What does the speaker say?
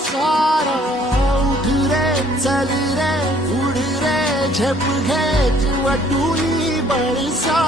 सार उठ रे चली रे उड रे झेप घे वटुली बळसा.